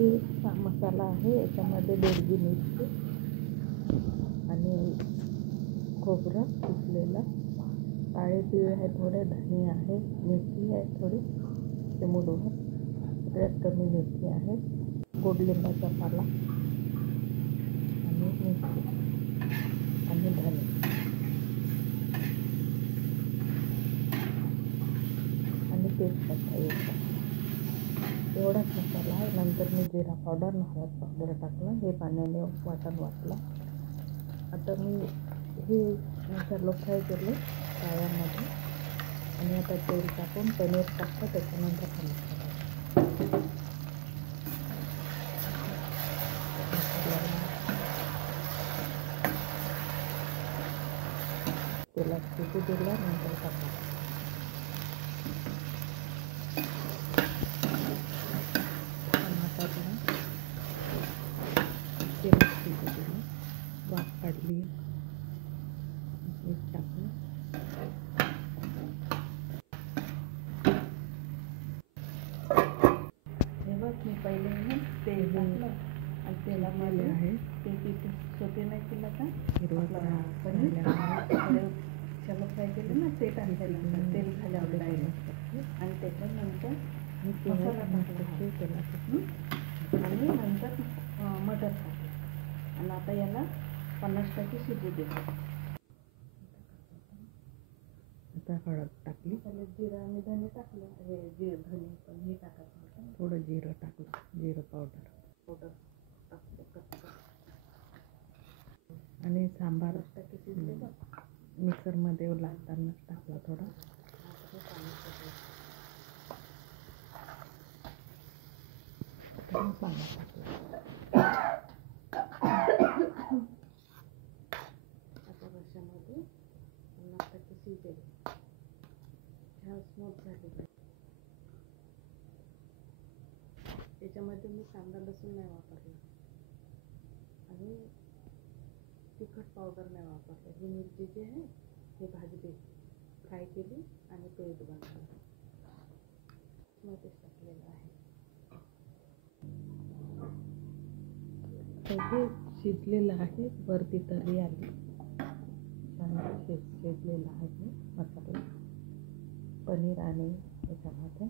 हे मसाला आहे, याच्यामध्ये बेडगी मिरची आणि खोबरं किसलेलं, काळे तीळ आहे, थोडे धणे आहे, मेथी आहे थोडी चिमूटभर, सगळ्यात कमी मेथी आहे, गोडलिंबाचा पाला आणि मेथी आणि धणे आणि तेजपत्ता एक, एवढाच मसाला आहे. नंतर मी जिरा पावडर, हळद पावडर टाकलं, हे पाण्याने वाटण वाटलं. आता मी हे शॅलो फ्राय केले तव्यामध्ये आणि आता तेल टाकून पनीर टाकतं, त्याच्यानंतर तेलात शिजू दिल्यानंतर टाकायचं. टमाटरला तेलात शिजू दिलं, वाफ काढली, मीठ टाकलं. मी पहिले तेल टाकलं आणि तेलामध्ये आहे ते पीठ सोपे नाही केलं का पनीर शॅलो फ्राय केले ना, ते टाकल्यानंतर तेल झाल्यावर डायरेक्ट आणि त्याच्यानंतर मसाला टाकला आणि नंतर मटर टाकलं आणि आता याला 50% शिजू देतो. आता हळद टाकली, जिरा आणि धणे टाकलं, हे धणे पण हे टाकायचं, थोडं जिरं टाकलं, जिरं पावडर टाकलं आणि सांबार मिक्सरमध्ये लागतानाच टाकला थोडा. पाणी टाकलं. आता रश्श्यामध्ये 50% शिजेल, छान स्मूथ झाले. याच्यामध्ये मी कांदा लसूण नाही वापरला आणि तिखट पावडर नाही वापरलं. ही मिरची जी आहे हे भाजली, फ्राय केली आणि पेस्ट बनवलं, टेस्ट टाकलेलं आहे. हे शिजलेलं आहे, वरती तर्री आली, छान शिजलेलं आहे मसाला, पनीर आणि याच्यामध्ये